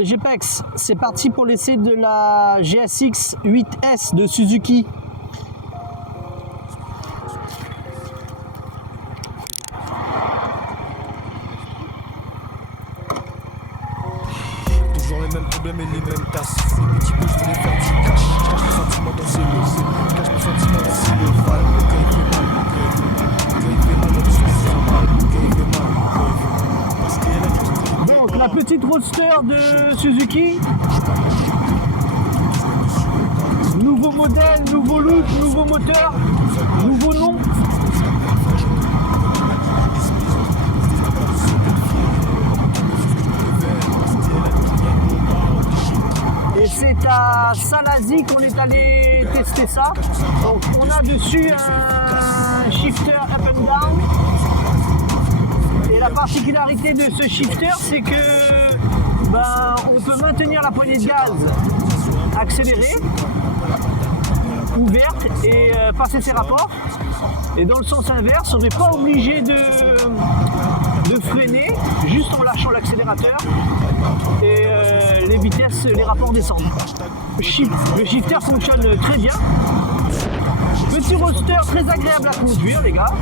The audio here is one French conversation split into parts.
les GPEX, c'est parti pour l'essai de la GSX 8S de Suzuki. Toujours les mêmes problèmes et les mêmes tasses. Les petits bouts, je voulais faire du cash. Je cache mes sentiments dans ses lots. Je cache mes sentiments dans ses lots. Le cœur il fait mal, le cœur il fait mal. Le cœur il fait mal, mon histoire c'est mal. Le cœur il fait mal, le cœur il fait mal. Parce qu'elle a dit qu'il Donc la petite roadster de Suzuki. Nouveau modèle, nouveau look, nouveau moteur, nouveau nom. Et c'est à Salazie qu'on est allé tester ça. Donc on a dessus un shifter up and down. Et la particularité de ce shifter, c'est que on peut maintenir la poignée de gaz accélérée, ouverte et passer ses rapports. Et dans le sens inverse, on n'est pas obligé de freiner, juste en lâchant l'accélérateur. Et les vitesses, les rapports descendent. Le shifter fonctionne très bien. Petit roadster très agréable à conduire, les gars.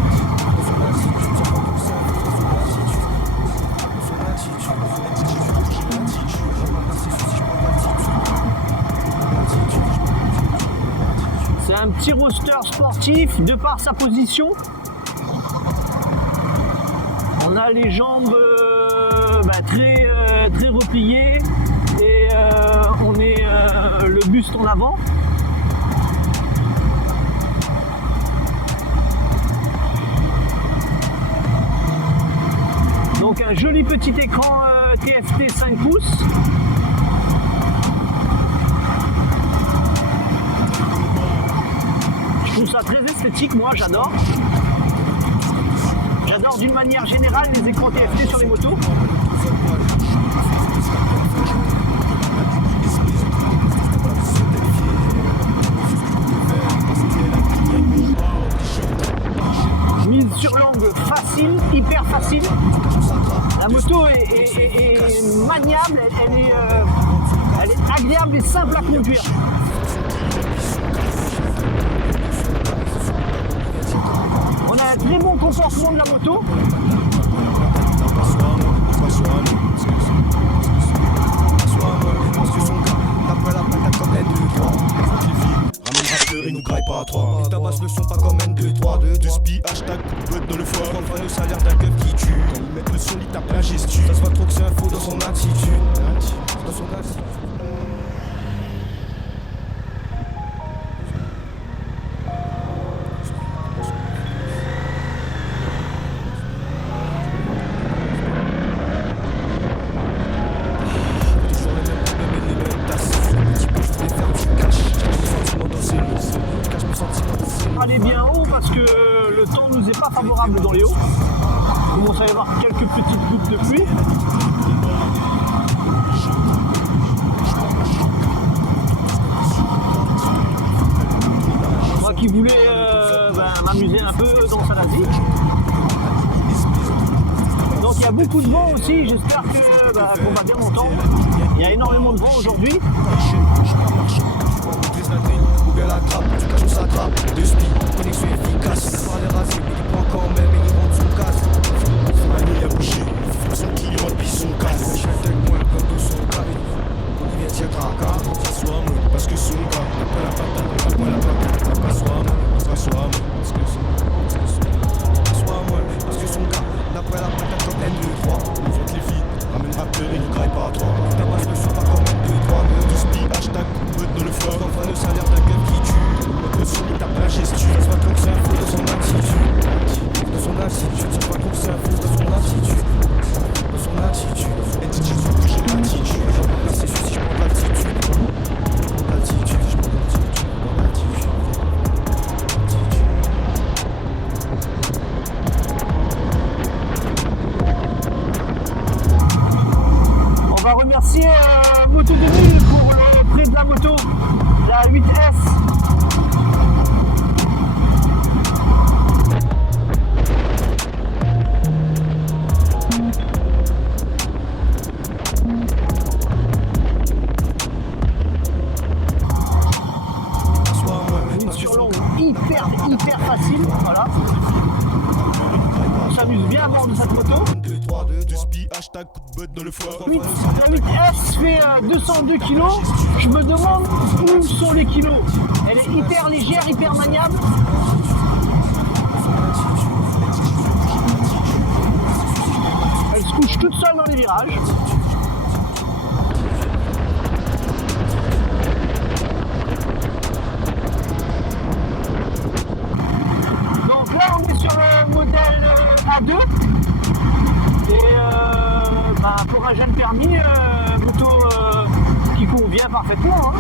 C'est un petit roadster sportif de par sa position. On a les jambes très repliées et on est le buste en avant. Donc un joli petit écran TFT 5 pouces. Je trouve ça très esthétique, moi j'adore. J'adore d'une manière générale les écrans TFT sur les motos. Mise sur l'angle facile, hyper facile. La moto est maniable, elle est agréable et simple à conduire. On a un très bon comportement de la moto. Et nous graille pas à 3. Il tabasse le son pas comme N2-3. De spi, hashtag, peut dans le foie. Enfin le salaire d'un gueule qui tue. Quand ils mettent le son, il tape la gestu. Ça se voit trop que c'est un faux dans son attitude. Dans son attitude. Aller bien haut parce que le temps nous est pas favorable dans les hauts. Il commence à y avoir quelques petites gouttes de pluie. Moi qui voulais m'amuser un peu dans Salazie. Donc il y a beaucoup de vent aussi, j'espère qu'on va bien m'entendre. Il y a énormément de vent aujourd'hui. Ou la trappe, tu caches on s'attrape. De speed, connexion efficace. On va les raser, mais il prend quand même et il rentre son casque. Manu a bougé, son qui remplit son casque. Je suis avec moi comme de son cas. Il vient tirer tracas, ça soit moi, parce que son gars n'a pas la patate, n'a pas la patate, n'a pas soit moi, parce que soit moi, parce que soit moi, parce que son gars n'a pas la patate comme N2-3. On vote les filles, ramène rappeur et nous graille pas à 3. Tabasse le son pas comme N2-3. De speed, hashtag, peut dans le fort. Enfin le salaire d'un gueule qui tue. Le son il tape la gestu. Ça se voit trop que c'est un fou dans son attitude. Dans son attitude, ça se voit trop que c'est un fou dans son attitude. Dans son attitude. Et tu dis que j'ai l'attitude. Là c'est juste si je prends l'attitude. hyper facile. Voilà. On s'amuse bien à bord de cette moto. La 8S fait 202 kg. Je me demande où sont les kilos. Elle est hyper légère, hyper maniable. Elle se couche toute seule dans les virages. Donc là on est sur le modèle A2 et pour un jeune permis, moto qui convient parfaitement.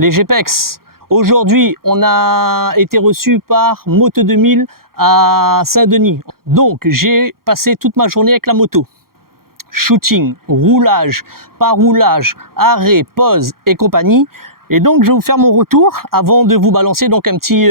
Les GPEX, aujourd'hui on a été reçu par Moto 2000 à Saint-Denis. Donc j'ai passé toute ma journée avec la moto. Shooting, roulage, pas roulage, arrêt, pause et compagnie. Et donc je vais vous faire mon retour avant de vous balancer donc une petite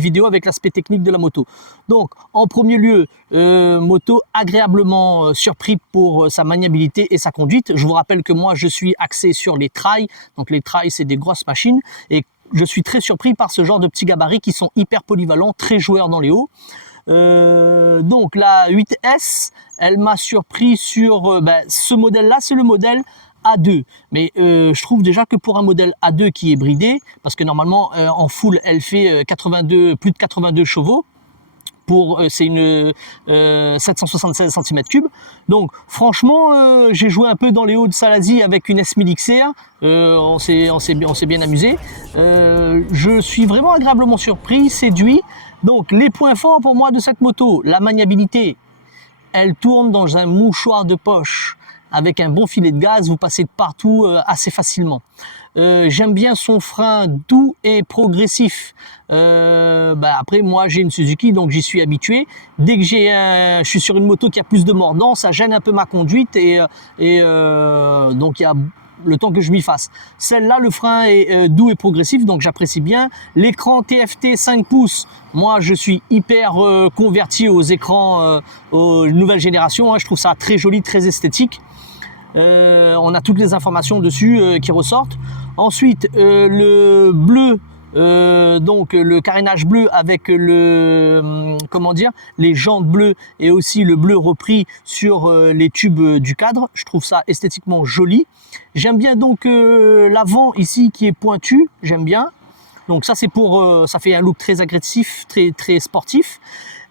vidéo avec l'aspect technique de la moto. Donc en premier lieu, moto agréablement surpris pour sa maniabilité et sa conduite. Je vous rappelle que moi je suis axé sur les trails. Donc les trails c'est des grosses machines et je suis très surpris par ce genre de petits gabarits qui sont hyper polyvalents, très joueurs dans les hauts. Donc la 8S, elle m'a surpris sur ce modèle là, c'est le modèle A2, mais je trouve déjà que pour un modèle A2 qui est bridé, parce que normalement en full elle fait plus de 82 chevaux, c'est une 776 cm3. Donc franchement j'ai joué un peu dans les hauts de Salazie avec une S1000 XR, on s'est bien amusé. Je suis vraiment agréablement surpris, séduit. Donc les points forts pour moi de cette moto, la maniabilité, elle tourne dans un mouchoir de poche. Avec un bon filet de gaz, vous passez de partout assez facilement. J'aime bien son frein doux et progressif. Après, moi, j'ai une Suzuki, donc j'y suis habitué. Dès que je suis sur une moto qui a plus de mordant, ça gêne un peu ma conduite donc il y a le temps que je m'y fasse. Celle-là, le frein est doux et progressif, donc j'apprécie bien. L'écran TFT 5 pouces, moi je suis hyper converti aux écrans aux nouvelles générations, je trouve ça très joli, très esthétique. On a toutes les informations dessus qui ressortent. Ensuite, le bleu, donc le carénage bleu avec les jantes bleues et aussi le bleu repris sur les tubes du cadre. Je trouve ça esthétiquement joli. J'aime bien donc l'avant ici qui est pointu, j'aime bien. Donc ça c'est ça fait un look très agressif, très sportif.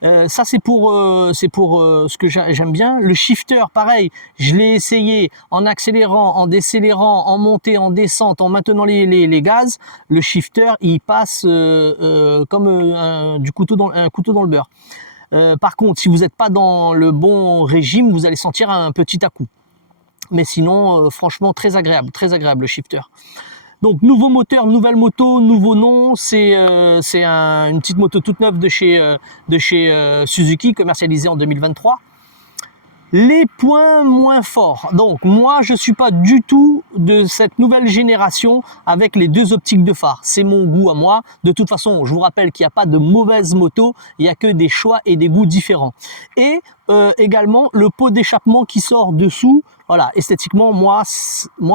Ça c'est pour ce que j'aime bien. Le shifter, pareil, je l'ai essayé en accélérant, en décélérant, en montée, en descente, en maintenant les gaz. Le shifter, il passe comme un couteau dans le beurre. Par contre, si vous n'êtes pas dans le bon régime, vous allez sentir un petit à-coup. Mais sinon, franchement, très agréable le shifter. Donc nouveau moteur, nouvelle moto, nouveau nom, c'est une petite moto toute neuve de chez Suzuki, commercialisée en 2023. Les points moins forts. Donc moi je suis pas du tout de cette nouvelle génération avec les deux optiques de phare. C'est mon goût à moi. De toute façon, je vous rappelle qu'il n'y a pas de mauvaise moto, il n'y a que des choix et des goûts différents. Et également le pot d'échappement qui sort dessous. Voilà, esthétiquement, moi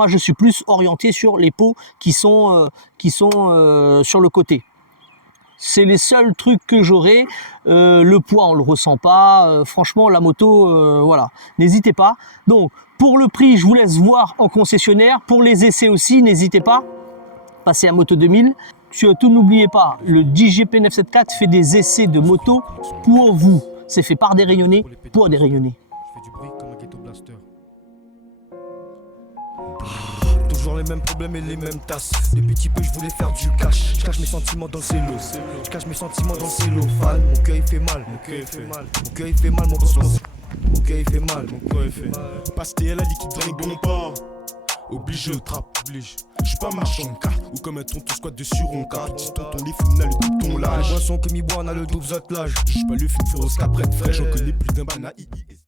je suis plus orienté sur les pots qui sont sur le côté. C'est les seuls trucs que j'aurai. Le poids, on le ressent pas. Franchement, la moto, voilà. N'hésitez pas. Donc, pour le prix, je vous laisse voir en concessionnaire. Pour les essais aussi, n'hésitez pas. Passez à Moto 2000. Surtout, n'oubliez pas, le DJP 974 fait des essais de moto pour vous. C'est fait par des rayonnés, pour des rayonnés. Je fais du bruit comme un ghetto blaster. Toujours les mêmes problèmes et les mêmes tasses. Depuis petit peu je voulais faire du cash. Je cache mes sentiments dans le cello. Je cache mes sentiments dans le cellophane. Mon cœur il fait mal. Mon cœur il fait mal. Mon cœur il fait mal. Mon cœur il fait mal. Mon cœur il fait mal. Pastel à liquide très bon pas. Oblige je trappe, oblige. Je suis pas marchand de carte. Ou comme un tonton squat dessus on cap. Petit tonton les fous, on a le double ton lâche. Boisson que mi boit on a le double zot l'âge. Je suis pas le film féroce qu'après de frais. J'en connais plus d'un banaï.